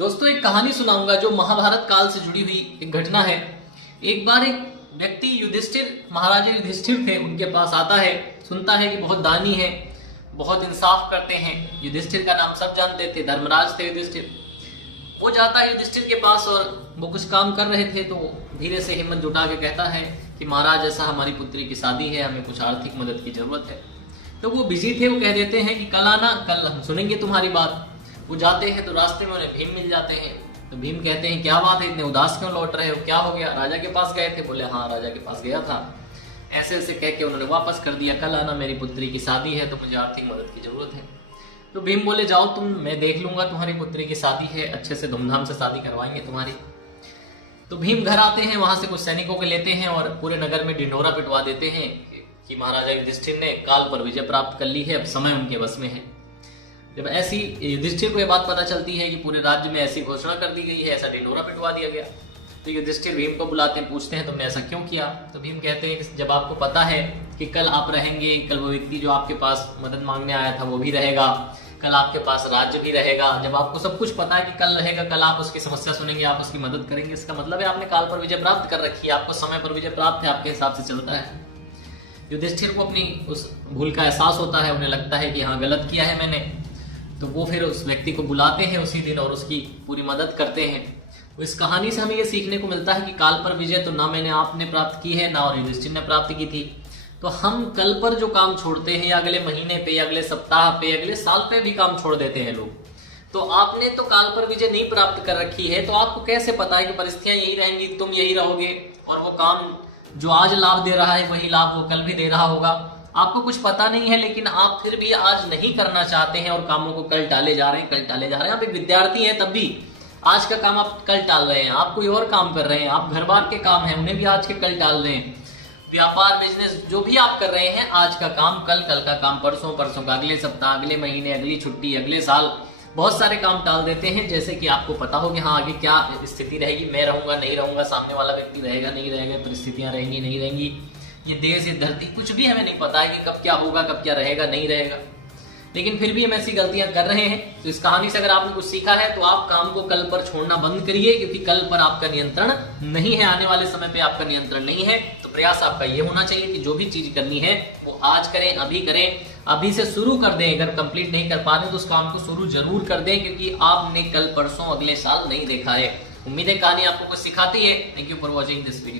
दोस्तों एक कहानी सुनाऊंगा जो महाभारत काल से जुड़ी हुई एक घटना है। एक बार एक व्यक्ति युधिष्ठिर, महाराजा युधिष्ठिर थे, उनके पास आता है, सुनता है कि बहुत दानी है, बहुत इंसाफ करते हैं। युधिष्ठिर का नाम सब जानते थे, धर्मराज थे युधिष्ठिर। वो जाता है युधिष्ठिर के पास और वो कुछ काम कर रहे थे तो धीरे से हिम्मत जुटा के कहता है कि महाराज ऐसा हमारी पुत्री की शादी है, हमें कुछ आर्थिक मदद की जरूरत है। तो वो बिजी थे, वो कह देते हैं कि कल आना, कल हम सुनेंगे तुम्हारी बात। वो जाते हैं तो रास्ते में उन्हें भीम मिल जाते हैं। तो भीम कहते हैं क्या बात है, इतने उदास क्यों लौट रहे हो, क्या हो गया? राजा के पास गए थे? बोले हाँ राजा के पास गया था। ऐसे ऐसे कह के उन्होंने वापस कर दिया, कल आना, मेरी पुत्री की शादी है तो मुझे आर्थिक मदद की जरूरत है। तो भीम बोले जाओ तुम, मैं देख लूंगा, तुम्हारी पुत्री की शादी है, अच्छे से धूमधाम से शादी करवाएंगे तुम्हारी। तो भीम घर आते हैं, वहां से कुछ सैनिकों को लेते हैं और पूरे नगर में ढिंढोरा पिटवा देते हैं कि महाराजा युधिष्ठिर ने काल पर विजय प्राप्त कर ली है, अब समय उनके वश में है। जब ऐसी युधिष्ठिर को यह बात पता चलती है कि पूरे राज्य में ऐसी घोषणा कर दी गई है, ऐसा ढिंढोरा पिटवा दिया गया, तो युधिष्ठिर भीम को बुलाते हैं, पूछते हैं तुमने ऐसा क्यों किया? तो भीम कहते हैं कि जब आपको पता है कि कल आप रहेंगे, कल वो व्यक्ति जो आपके पास मदद मांगने आया था वो भी रहेगा, कल आपके पास राज्य भी रहेगा, जब आपको सब कुछ पता है कि कल रहेगा, कल आप उसकी समस्या सुनेंगे, आप उसकी मदद करेंगे, इसका मतलब है आपने काल पर विजय प्राप्त कर रखी है, आपको समय पर विजय प्राप्त है, आपके हिसाब से चलता है। युधिष्ठिर को अपनी उस भूल का एहसास होता है, उन्हें लगता है कि हाँ गलत किया है मैंने। तो वो फिर उस व्यक्ति को बुलाते हैं उसी दिन और उसकी पूरी मदद करते हैं। तो इस कहानी से हमें ये सीखने को मिलता है कि काल पर विजय तो ना मैंने आपने प्राप्त की है, ना और युधिष्ठिर ने प्राप्त की थी। तो हम कल पर जो काम छोड़ते हैं, या अगले महीने पे, या अगले सप्ताह पे, अगले साल पे भी काम छोड़ देते हैं लोग। तो आपने तो काल पर विजय नहीं प्राप्त कर रखी है, तो आपको कैसे पता है कि परिस्थितियां यही रहेंगी, तुम यही रहोगे और वो काम जो आज लाभ दे रहा है वही लाभ वो कल भी दे रहा होगा? आपको कुछ पता नहीं है, लेकिन आप फिर भी आज नहीं करना चाहते हैं और कामों को कल टाले जा रहे हैं, कल टाले जा रहे हैं। आप एक विद्यार्थी हैं, तब भी आज का काम आप कल टाल रहे हैं, आप कोई और काम कर रहे हैं, आप घर बार के काम हैं उन्हें भी आज के कल टाल रहे हैं। व्यापार, बिजनेस जो भी आप कर रहे हैं, आज का काम कल, कल का काम परसों, परसों का अगले सप्ताह, अगले महीने, अगली छुट्टी, अगले साल, बहुत सारे काम टाल देते हैं। जैसे कि आपको पता हो कि हाँ आगे क्या स्थिति रहेगी, मैं रहूंगा नहीं रहूंगा, सामने वाला व्यक्ति रहेगा नहीं रहेगा, परिस्थितियां रहेंगी नहीं रहेंगी, ये देश, ये धरती, कुछ भी हमें नहीं पता है कि कब क्या होगा, कब क्या रहेगा नहीं रहेगा। लेकिन फिर भी हम ऐसी गलतियां कर रहे हैं। तो इस कहानी से अगर आपने कुछ सीखा है तो आप काम को कल पर छोड़ना बंद करिए, क्योंकि कल पर आपका नियंत्रण नहीं है, आने वाले समय पे आपका नियंत्रण नहीं है। तो प्रयास आपका ये होना चाहिए कि जो भी चीज करनी है वो आज करें, अभी करें, अभी से शुरू कर दें। अगर कंप्लीट नहीं कर पा रहे तो उस काम को शुरू जरूर कर दें, क्योंकि आपने कल, परसों, अगले साल नहीं देखा है। उम्मीद है कहानी आपको कुछ सिखाती है। Thank you for watching this video.